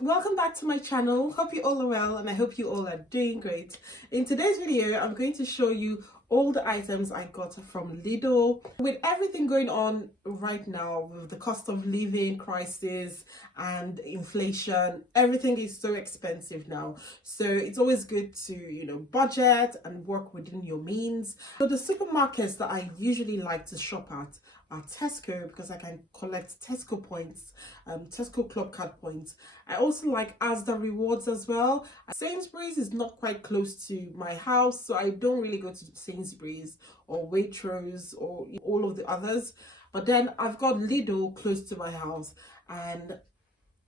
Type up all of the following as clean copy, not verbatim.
welcome back to my channel. Hope you all are well and I hope you all are doing great. In today's video I'm going to show you all the items I got from Lidl. With everything going on right now with the cost of living crisis and inflation, everything is so expensive now, so it's always good to budget and work within your means. So the supermarkets that I usually like to shop at are Tesco, because I can collect Tesco points, Tesco club card points. I also like Asda rewards as well. Sainsbury's is not quite close to my house, so I don't really go to Sainsbury's or Waitrose or all of the others. But then I've got Lidl close to my house, and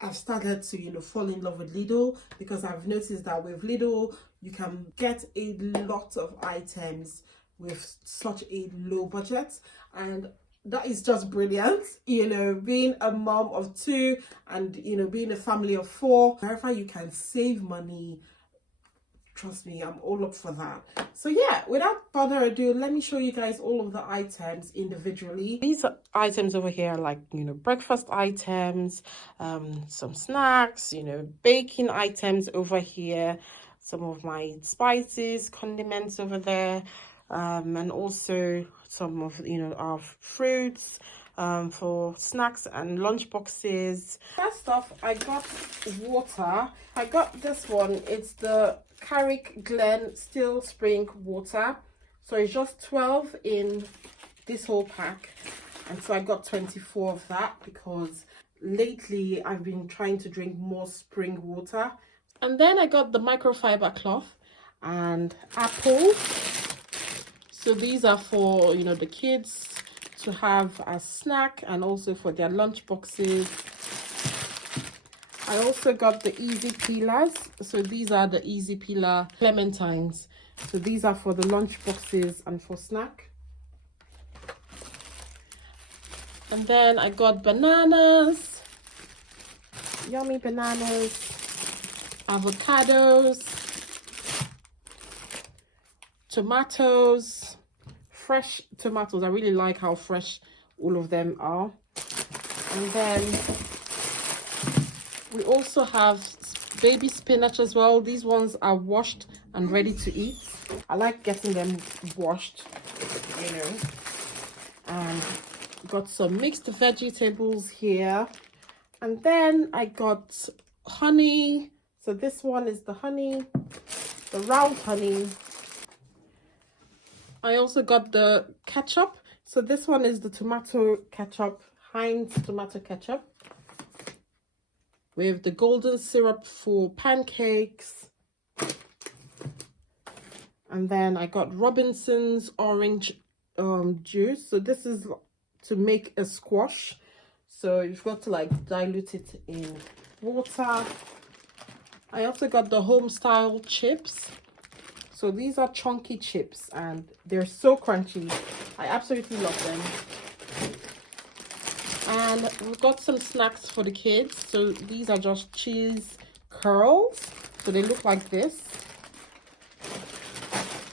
I've started to fall in love with Lidl, because I've noticed that with Lidl you can get a lot of items with such a low budget, and that is just brilliant. Being a mom of two and being a family of four, wherever you can save money, trust me, I'm all up for that. So yeah, without further ado, let me show you guys all of the items individually. These items over here are like breakfast items, some snacks, baking items over here, some of my spices, condiments over there, and also some of our fruits for snacks and lunch boxes. First off, I got water. I got this one. It's the Carrick Glen Still Spring water, so it's just 12 in this whole pack, and so I got 24 of that because lately I've been trying to drink more spring water. And then I got the microfiber cloth and apple. So these are for the kids to have as snack and also for their lunch boxes. I also got the easy peelers. So these are the easy peeler clementines. So these are for the lunch boxes and for snack. And then I got bananas, yummy bananas, avocados, tomatoes, fresh tomatoes. I really like how fresh all of them are. And then we also have baby spinach as well. These ones are washed and ready to eat. I like getting them washed, and got some mixed vegetables here. And then I got honey. So this one is the honey, the round honey. I also got the ketchup. So this one is the tomato ketchup, Heinz tomato ketchup, with the golden syrup for pancakes. And then I got Robinson's orange juice. So this is to make a squash. So you've got to dilute it in water. I also got the home style chips. So these are chunky chips and they're so crunchy. I absolutely love them. And we've got some snacks for the kids. So these are just cheese curls. So they look like this.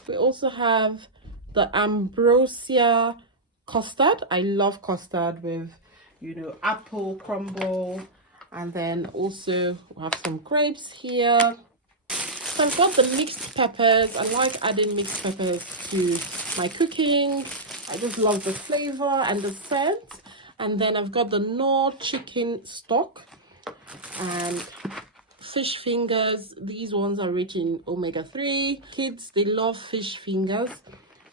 We also have the ambrosia custard. I love custard with, apple crumble. And then also we have some grapes here. So I've got the mixed peppers. I like adding mixed peppers to my cooking. I just love the flavor and the scent. And then I've got the Knorr chicken stock and fish fingers. These ones are rich in omega-3. Kids, they love fish fingers.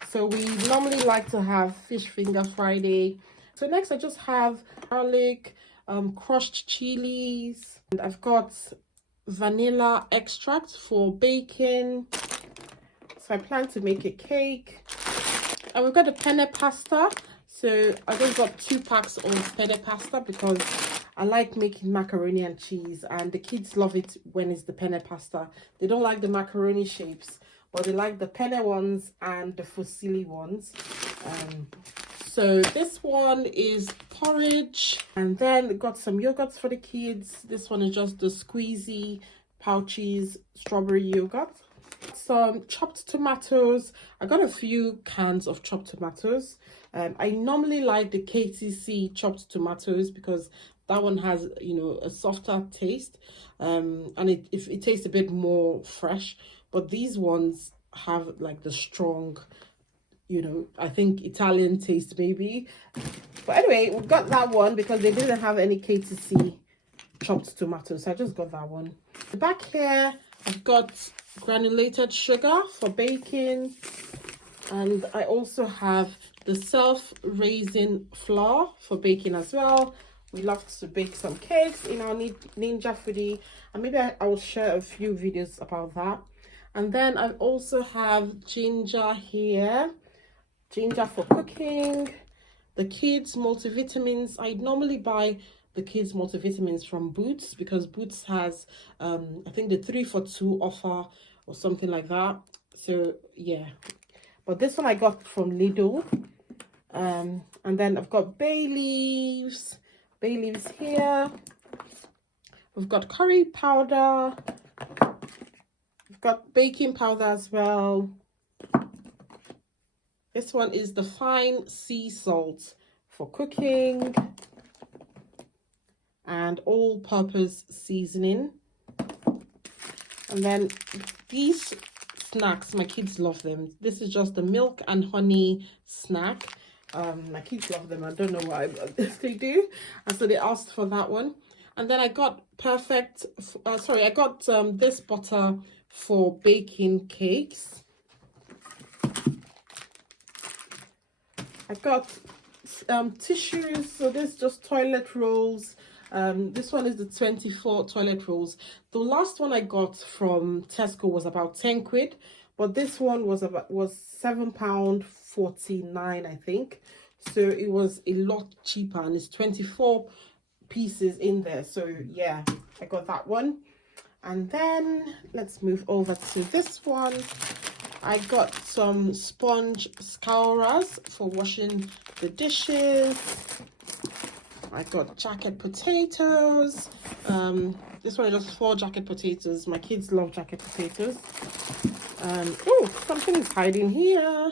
So we normally like to have fish finger Friday. So next I just have garlic, crushed chilies. And I've got vanilla extract for baking. So I plan to make a cake. And we've got the penne pasta. So I just got 2 packs of penne pasta because I like making macaroni and cheese, and the kids love it when it's the penne pasta. They don't like the macaroni shapes, but they like the penne ones and the fusilli ones. So this one is porridge, and then got some yogurts for the kids. This one is just the squeezy pouches strawberry yogurt. Some chopped tomatoes. I got a few cans of chopped tomatoes. I normally like the KTC chopped tomatoes because That one has, you know, a softer taste, and it tastes a bit more fresh. But these ones have like the strong, you know, I think Italian taste maybe. But anyway, we got that one because they didn't have any KTC chopped tomatoes, so I just got that one. Back here, I've got granulated sugar for baking, and I also have the self-raising flour for baking as well. We love to bake some cakes in our Ninja Foodie, and maybe I will share a few videos about that. And then I also have ginger here, ginger for cooking. The kids multivitamins, I normally buy the kids multivitamins from Boots because Boots has I think the 3 for 2 offer or something like that. So yeah, but this one I got from Lidl. And then I've got bay leaves here. We've got curry powder, we've got baking powder as well. This one is the fine sea salt for cooking, and all-purpose seasoning. And then these snacks, my kids love them. This is just the milk and honey snack. My kids love them. I don't know why, but they do. And so they asked for that one. And then I got I got this butter for baking cakes. I got tissues. So this is just toilet rolls. This one is the 24 toilet rolls. The last one I got from Tesco was about 10 quid, but this one was £7.49, I think. So it was a lot cheaper, and it's 24 pieces in there. So yeah, I got that one. And then let's move over to this one. I got some sponge scourers for washing the dishes. I got jacket potatoes. This one is just 4 jacket potatoes. My kids love jacket potatoes. Oh, something is hiding here.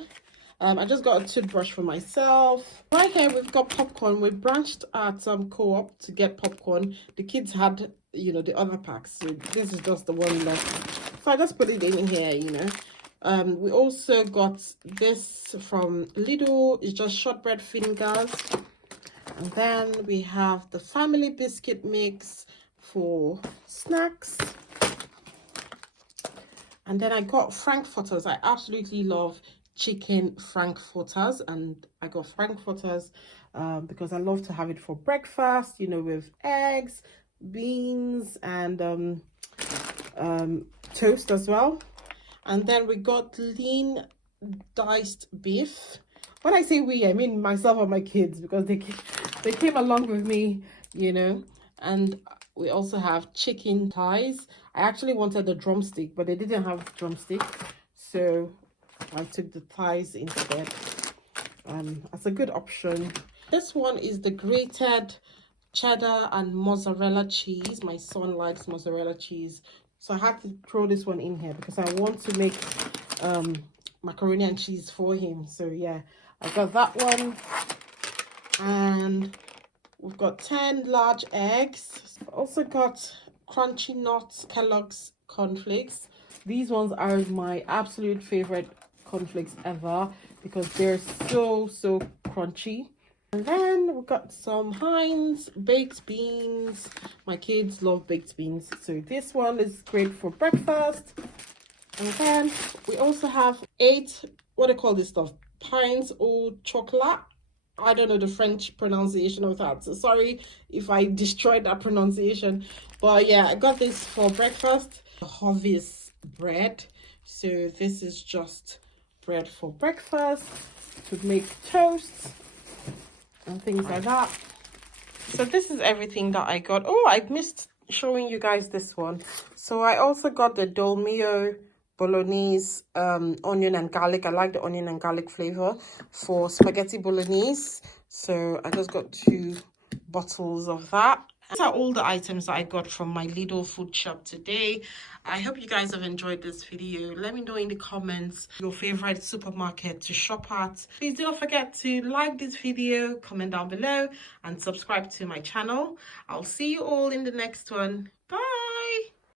I just got a toothbrush for myself. Right here, we've got popcorn. We branched at Co-op to get popcorn. The kids had, you know, the other packs. So this is just the one left. So I just put it in here, you know. We also got this from Lidl. It's just shortbread fingers. And then we have the family biscuit mix for snacks. And then I got frankfurters. I absolutely love chicken frankfurters, and I got frankfurters because I love to have it for breakfast, you know, with eggs, beans, and toast as well. And then we got lean diced beef. When I say we, I mean myself and my kids, because they came along with me, you know. And we also have chicken thighs. I actually wanted the drumstick, but they didn't have drumstick, so I took the thighs instead. That's a good option. This one is the grated cheddar and mozzarella cheese. My son likes mozzarella cheese, so I had to throw this one in here because I want to make macaroni and cheese for him. So yeah, I got that one. And we've got 10 large eggs. Also got crunchy nuts Kellogg's cornflakes. These ones are my absolute favorite cornflakes ever because they're so crunchy. And then we've got some Heinz baked beans. My kids love baked beans, so this one is great for breakfast. And then we also have 8, what do you call this stuff, Pines au chocolat. I don't know the French pronunciation of that, so sorry if I destroyed that pronunciation. But yeah, I got this for breakfast. Hovis bread. So this is just bread for breakfast to make toast and things like that. So this is everything that I got. Oh, I missed showing you guys this one. So I also got the Dolmio Bolognese onion and garlic. I like the onion and garlic flavor for spaghetti bolognese. So I just got 2 bottles of that. These are all the items that I got from my Lidl food shop today. I hope you guys have enjoyed this video. Let me know in the comments your favorite supermarket to shop at. Please do not forget to like this video, comment down below, and subscribe to my channel. I'll see you all in the next one.